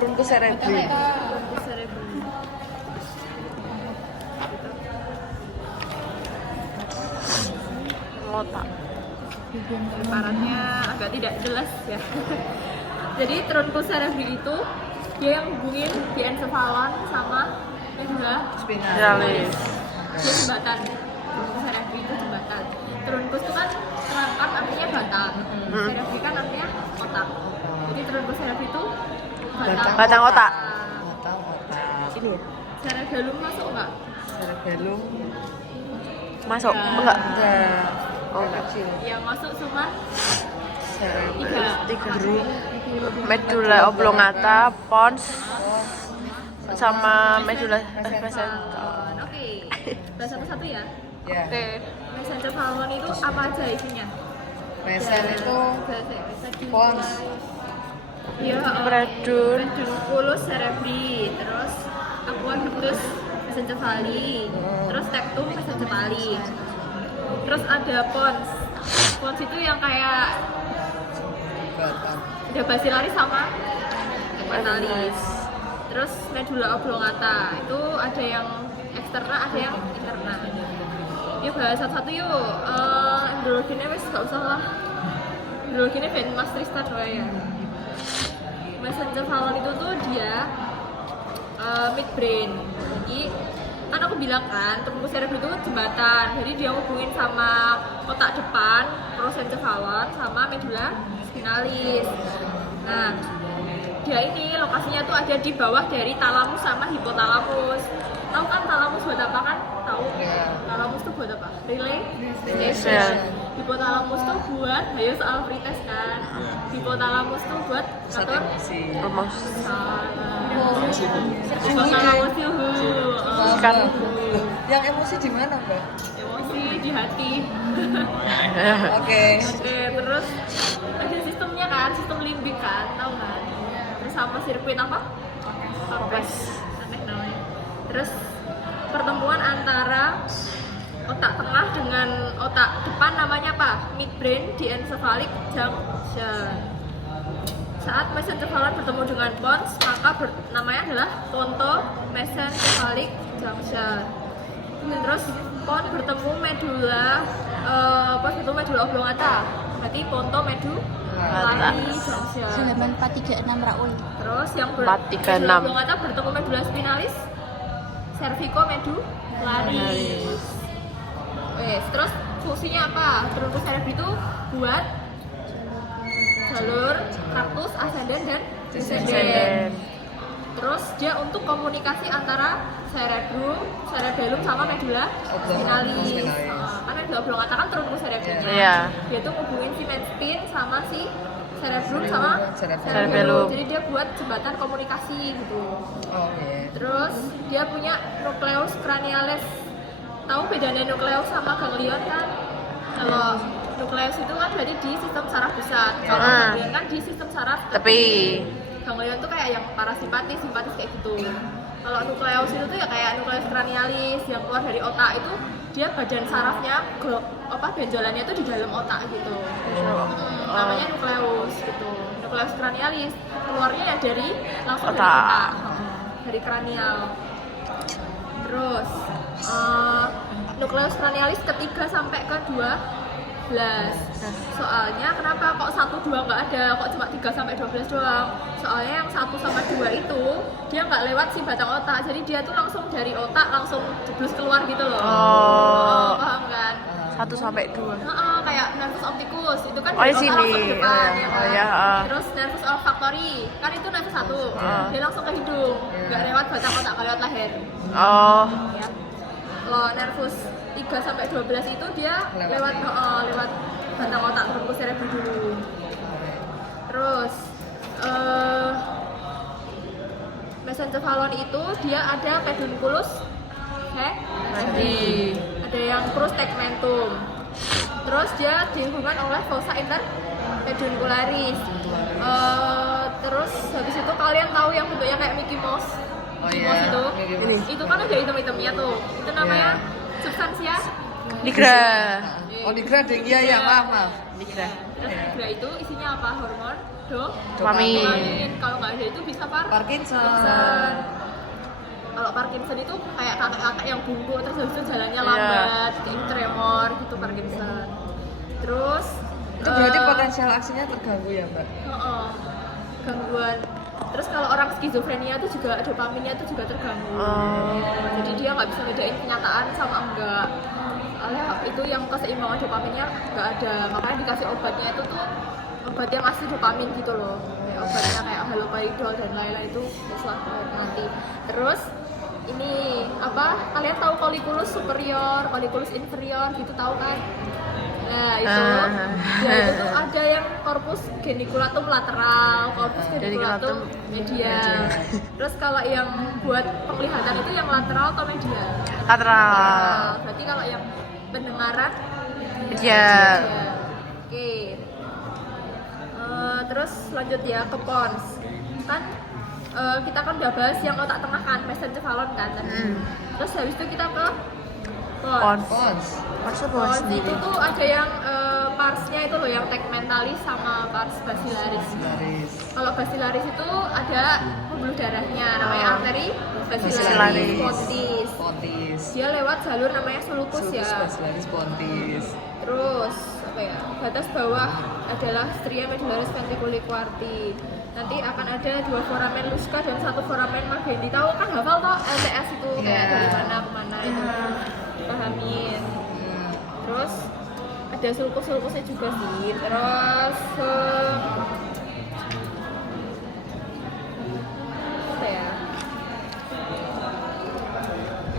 turun ke cerebri. Otak. Ibaratnya agak tidak jelas ya. Jadi trunkus cerebri itu dia yang hubungin diencephalon sama medulla Spinalis. dia jembatan. Trunkus cerebri itu jembatan. Trunkus itu kan terangkat artinya batang. Cerebri kan artinya otak. Jadi trunkus cerebri itu Batang otak. Batang otak. Ini cerebellum masuk nggak? cerebellum Masuk? Enggak. enggak. Oh, enggak. Kecil. Yang masuk cuma Tiga. Medulla oblongata, pons, sama medulla mesencephalon. Oke. Bahas satu-satu ya. Ya. Oke. Mesencephalon itu apa aja isinya? Mesen itu pons. Iya, Predun. pedunculus cerebri, terus aqueductus mesencephali, terus tectum mesencephali. Terus ada pons. Pons itu yang kayak Batang. ada basilaris sama metalis. Terus medulla oblongata itu ada yang eksterna, ada yang interna. Yuk bahas satu-satu yuk. Embriologinya wes gak usah lah. Embriologinya ben Mas Tristan wae ya. Mesencephalon itu tuh dia midbrain. Jadi kan aku bilang kan trunkus cerebri itu jembatan. Jadi dia hubungin sama otak depan, prosencephalon sama medulla spinalis. Nah, dia ini lokasinya tuh ada di bawah dari talamus sama hipotalamus. Tahu kan talamus buat apa kan? Tahu? Ya. Talamus tuh buat apa? Relay Station. Hipotalamus tuh buat, ayo soal pretest kan. Hipotalamus tuh buat Satu atur emosi. Rumah. hipotalamus tuh Kan. Yang emosi di mana, Mbak? emosi di hati. Oke. Oke, terus ada sistemnya kan, sistem limbik kan, tahu kan? Terus sama sirkuit apa? Papes. Aneh namanya. Terus pertemuan antara otak tengah dengan otak depan namanya apa? Midbrain diencephalic junction. Saat mesencephalon bertemu dengan pons, maka namanya adalah pontomesencephalic junction. Terus pon bertemu medulla medulla oblongata, berarti pontomedullari junction. Halaman 436 Raul. Terus yang 436. medulla oblongata bertemu medulla spinalis, cervicomedullaris. Wes, terus fungsinya apa? Trunkus cerebri itu buat jalur traktus ascendens dan descendens. Terus dia untuk komunikasi antara cerebellum sama medulla spinalis. Karena medulla oblongata kan trunkus cerebrinya. Iya. Dia tuh ngubungin si spin sama si cerebellum sama Cerebellum. Jadi dia buat jembatan komunikasi gitu. Oke. Terus dia punya nucleus cranialis. Tahu bedanya nucleus sama ganglion kan? Kalau nucleus itu kan berarti di sistem saraf pusat. Kalau ganglion kan di sistem saraf Tapi ganglion tuh kayak yang parasimpatis, simpatis kayak gitu. Kalau nukleus itu tuh ya kayak nucleus cranialis yang keluar dari otak itu dia badan sarafnya benjolannya tuh di dalam otak gitu. Namanya nukleus gitu. Nucleus cranialis keluarnya ya langsung dari Otak. otak, dari kranial. Terus nukleus cranialis ketiga sampai ke 12. Soalnya kenapa kok 1, 2 nggak ada, kok cuma 3 sampai 12 doang? Soalnya yang 1 sama 2 itu dia nggak lewat si batang otak, jadi dia tuh langsung dari otak langsung jeblus keluar gitu loh. Oh. Paham kan? 1 sampai 2. Kayak nervus opticus itu kan Oh, dari di otak sini. langsung ke depan, ya kan? Oh, ya, Terus nervus olfactory kan itu nervus 1, dia langsung ke hidung, nggak lewat batang otak, nggak lewat leher. Oh. Ya. Kalau nervus 3 sampai 12 itu dia lewat batang otak trunkus cerebri dulu. Terus mesencephalon itu dia ada pedunculus heavy, ada yang crus tegmentum. Terus dia dihubungkan oleh fossa interpeduncularis. Terus habis itu kalian tahu yang bentuknya kayak Mickey Mouse. Oh Mickey iya. Mouse itu. Mickey Mouse. Itu kan ada hitam-hitamnya tuh. Itu namanya substansia Nigra. Oh, nigra deh. Iya, ya, maaf. Nigra. Terus nigra itu isinya apa? Hormon Dopamin. Kalau nggak ada itu bisa Parkinson. Kalau Parkinson itu kayak kakek-kakek yang bungkuk terus habis itu jalannya Iya. lambat, kayak tremor gitu Parkinson. Terus Itu berarti potensial aksinya terganggu ya, Mbak? gangguan. Terus kalau orang skizofrenia itu juga dopaminnya itu juga terganggu. Jadi dia nggak bisa bedain kenyataan sama enggak. Soalnya itu yang keseimbangan dopaminnya nggak ada. Makanya dikasih obatnya itu tuh obat yang ngasih dopamin gitu loh. Kayak obatnya kayak haloperidol dan lain-lain itu susah nanti. Terus ini apa? Kalian tahu colliculus superior, colliculus inferior gitu tahu kan? Nah itu, ya itu tuh ada yang corpus geniculatum lateral, corpus geniculatum medial. Terus kalau yang buat penglihatan itu yang lateral atau medial? Lateral. Berarti kalau yang pendengaran Medial. Oke. Terus lanjut ya ke pons. Kan kita kan udah bahas yang otak tengah kan, mesencephalon kan tadi. Terus habis itu kita ke pons. Pons. Masa bawa Pons sendiri? itu tuh ada yang parsnya itu loh, yang tegmentalis sama pars basilaris. Garis. Kalau basilaris itu ada pembuluh darahnya, namanya arteri basilaris Basilaris. pontis. Pontis. Dia lewat jalur namanya sulcus ya. Basilaris pontis. Terus apa ya? Batas bawah adalah stria medullaris ventriculi quarti. Nanti akan ada 2 foramen Luska dan 1 foramen Magendie. Tahu kan hafal toh LTS itu kayak Iya. dari mana ke mana itu. Pahamin. Terus ada sulcus-sulcusnya juga sih. Terus apa ya?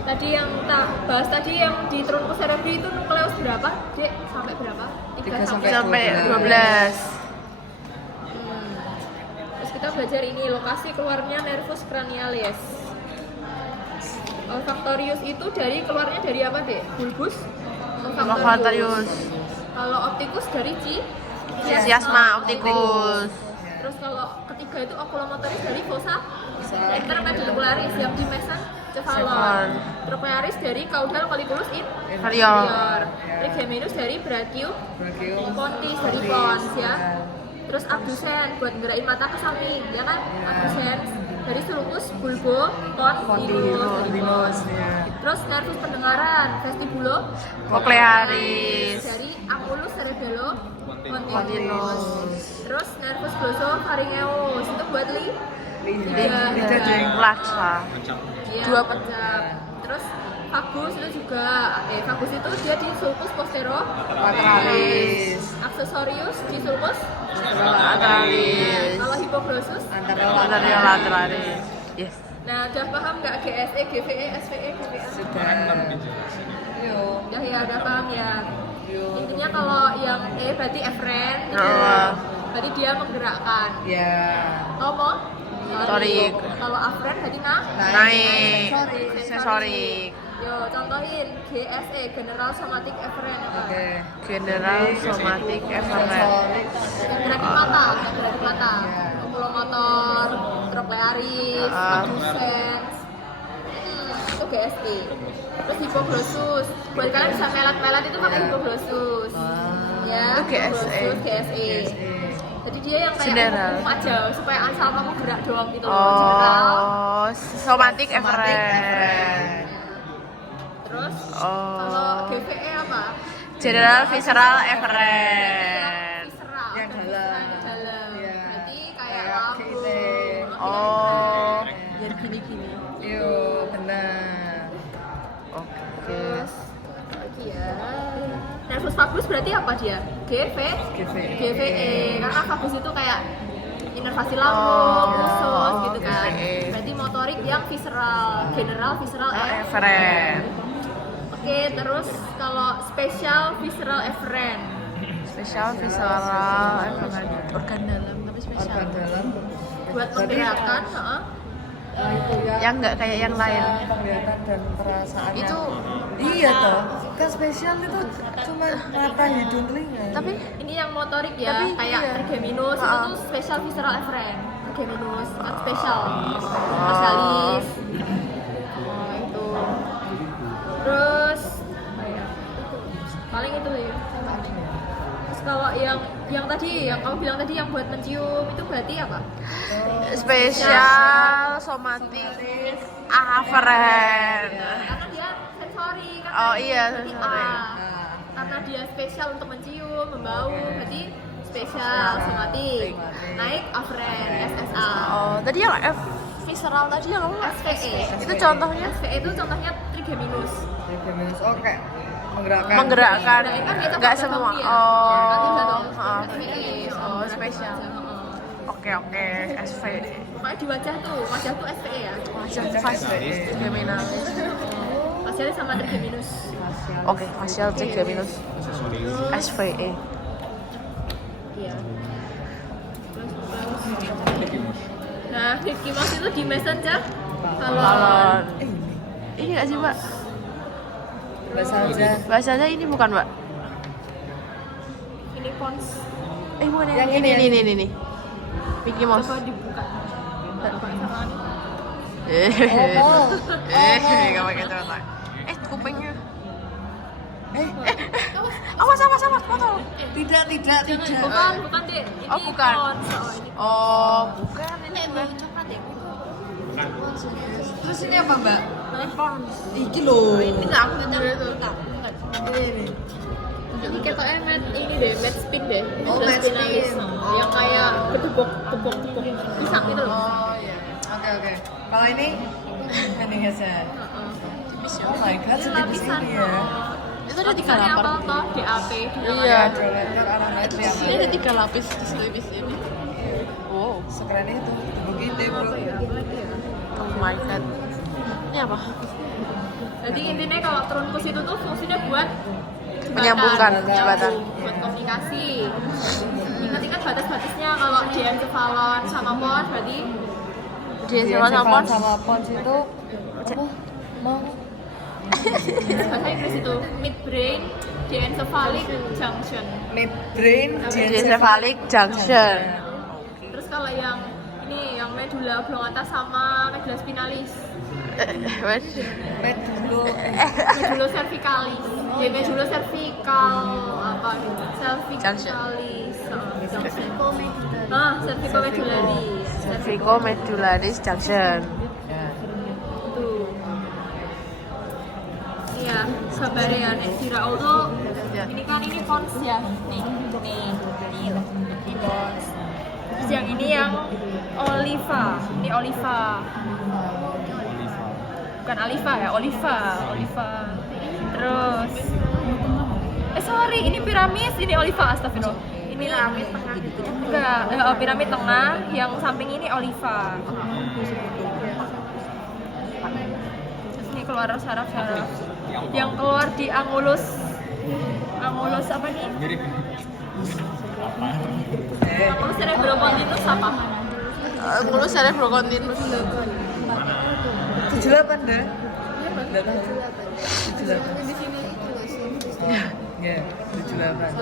Tadi yang kita bahas tadi yang di truncus cerebri itu nukleus berapa? Dek, sampai berapa? 3 sampai Sampai 12. 12. Terus kita belajar ini lokasi keluarnya nervus cranialis. Olfactorius itu dari keluarnya dari apa, Dek? Bulbus Olfactorius. Kalau opticus dari Chiasma opticus. Terus kalau ketiga itu oculomotoris dari fossa intermedullarius yang di mesencephalon. Trochlearis dari caudal colliculus inferior. Trigeminus dari brachium Brachium. pontis dari pons ya. Terus abdusen buat ngerain mata ke samping, ya kan? Abdusen dari sulcus bulbo condylus dari pons. Terus nervus pendengaran vestibulo Cochlearis. dari angulus cerebello Pontinus. pontinus. Terus nervus glossopharyngeus itu buat Lidah deng. Laksa. Iya, Dua pencap. Terus vagus itu juga, vagus itu dia di sulcus Lateralis. accessorius di sulcus. Lateralis. Kalau hipoglossus, Anterior lateralis. Yes. nah udah paham nggak GSE, GVE, SVE, GVA? Sudah. Yo. Ya udah paham ya. Yo. Intinya kalau yang berarti efren, berarti dia menggerakkan. Ya. Tomo, Motorik. Kalau afren berarti Naik. Sensorik. Yo, contohin GSE, General Somatic Efferent apa? Oke. General somatic efferent. Sensorik. Gerak mata, gerak mata. Oculomotor, trochlearis, abducens. Itu GSE. Terus hipoglossus. Buat kalian bisa melat-melat itu pakai hipoglossus. Ya, Itu GSE. hipoglossus, GSE. Jadi dia yang kayak General. umum aja supaya asal kamu gerak doang gitu loh. General. Oh, somatic efferent. Terus Oh. kalau GVE apa? General visceral efferent. Visceral. Yang dalam. Yang dalam. Iya. Berarti kayak Kayak lambung. gini. Oh. Biar gini-gini. Yo, benar. Oke. Terus apa lagi ya? Nervus vagus berarti apa dia? GVE. Karena vagus itu kayak inervasi lambung, usus gitu kan. GVE. Berarti motorik yang visceral, general visceral Efferent. Oke, terus kalau spesial visceral efferent. Spesial visceral efferent. Organ dalam tapi spesial. Organ dalam. Buat Berarti, menggerakkan, itu ya. Yang nggak kayak yang lain. Penglihatan dan perasaannya. Itu Iya toh. Kan spesial itu cuma mata, hidung, telinga. tapi ini yang motorik ya, Tapi kayak iya. trigeminus itu Ha-ha. tuh spesial visceral efferent. Trigeminus kan spesial. Spesialis. Oh, itu. Terus paling itu ya. Terus kalau yang yang tadi, yang kamu bilang tadi yang buat mencium itu berarti apa? Spesial somatik aferen. Karena dia sensori kan. Oh iya, berarti sensori. A. Karena dia spesial untuk mencium, membau, berarti spesial somatik. Naik aferen, SSA. Oh, tadi yang F visceral tadi yang apa? SVE. Itu contohnya SVE itu contohnya trigeminus. Oh kayak menggerakkan. menggerakkan, Nah, kan dia nggak tetap semua. dia. Oh, Kan dia tetap maaf. SVE. Oh, spesial. Oke, SVE. Pokoknya di wajah tuh SVE ya. Wajah facial trigeminalis. Facialis sama trigeminus. Oke, facial trigeminus. SVE. Iya. Nah, Nicky Mouse itu di Messenger. Balon. Ini nggak sih, Mbak? Bahasa aja. Bahasanya ini bukan, Mbak? Ini Pons. Bukan Yang ini. Mickey Mouse. Coba dibuka. Coba sama Oh. Gak pakai contoh. Kupingnya. Awas, potong. Tidak. Bukan deh. Ini Oh, bukan. Pons. Ini Oh, bukan. Ini bukan. coklat ya. Terus ini apa, Mbak? Pons. Iki loh. Ini nggak aku dulu itu. Ini. Ini ketoknya ini deh, matte spin deh. Oh, Matte matte spinalis. spin. Yang kayak bertepuk pisang itu loh. Oh iya. Oke. Kalau ini Henningsen. Oh my god, Ini sedih lapisan ini ya. Itu ada 3 Lapisannya lapar. apa toh? DAP. Iya. Coleter orang lain yang Ini ada 3 lapis di selipis ini. Wow. sekeren itu. Begini, bro. Oh my god. Ini apa? Jadi intinya kalau trunkus itu tuh fungsinya buat Menyambungkan jembatan. buat komunikasi. Ingat-ingat batas-batasnya kalau diencephalon sama pons berarti Dia sama Pons. sama Pons itu apa? Mau bahasa Inggris itu midbrain diencephalic junction. midbrain Diencephalic junction. Terus kalau yang ini yang medulla oblongata sama medulla spinalis. Wes. medulo Medulla cervicalis. Ya medulla cervical apa gitu. Cervicalis. Cervicomedularis. Cervicomedullaris junction. Tuh. Iya, sabar ya nek Sira Auto. Ini kan ini Pons ya. Nih. Ini Pons. Terus yang ini yang Oliva. Ini Oliva. Bukan Alifa ya, Oliva. Terus sorry, ini Piramis, ini Oliva, astagfirullah. Ini piramid tengah. Enggak, piramid tengah, yang samping ini Oliva. Terus ini keluar saraf-saraf. Yang keluar di angulus apa nih? Angulus cerebropontinus apa? Mulus cerebrocontinus. 78 deh. 78. Ya, 78.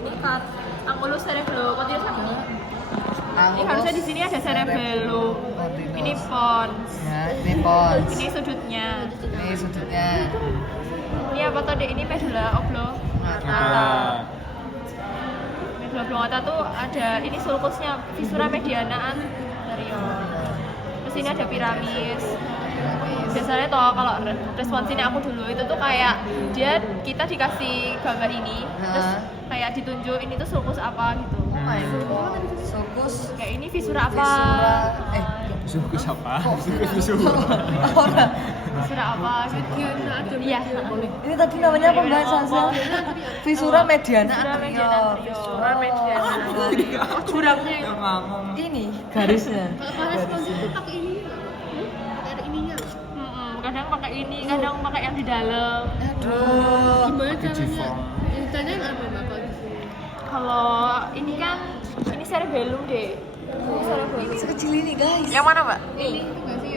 Ini kan angulus cerebropontinus apa nih? Ini harusnya di sini ada cerebellum. Ini pons. Ya, ini Pons. Ini sudutnya. Ini sudutnya. Ini apa tadi? Ini medulla oblongata. Medulla oblongata tuh ada ini sulcusnya, fissura mediana anterior. Terus ini ada piramis. Biasanya toh kalau respons ini aku dulu itu tuh kayak kita dikasih gambar ini, terus kayak ditunjuk ini tuh sulcus apa gitu. Oh my god. Sulcus Kayak ini fissura apa? Sukus apa? Fissura apa? Iya. Ini tadi namanya apa Mbak Sasa? Visura mediana Fissura mediana anterior. anterior. Visura mediana anterior. Jurangnya Ini garisnya. kadang pakai ini, kadang pakai yang di dalam. Aduh. Gimana caranya? Kalau ini kan ini cerebellum deh. Ini cerebellum. Sekecil ini guys. Yang mana, Mbak? Ini.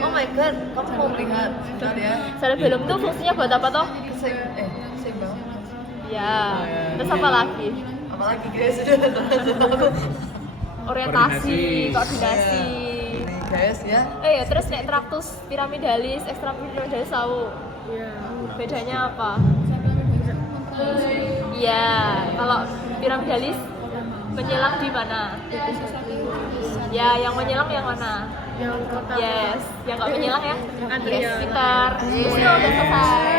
Oh my god, kamu mau lihat? Bentar ya. Cerebellum tuh fungsinya buat apa toh? Seimbang. Ya. Terus apa lagi? Apalagi guys Orientasi, koordinasi. Nih guys ya. Ya terus nek tractus piramidalis, ekstramipiramidalis tahu. Bedanya apa? Iya, kalau piramidalis menyelang di mana? Ya, yang menyelang yang mana? Yang kota. Yes, yang nggak menyelang ya? Antrian. Yes, pintar. Udah selesai.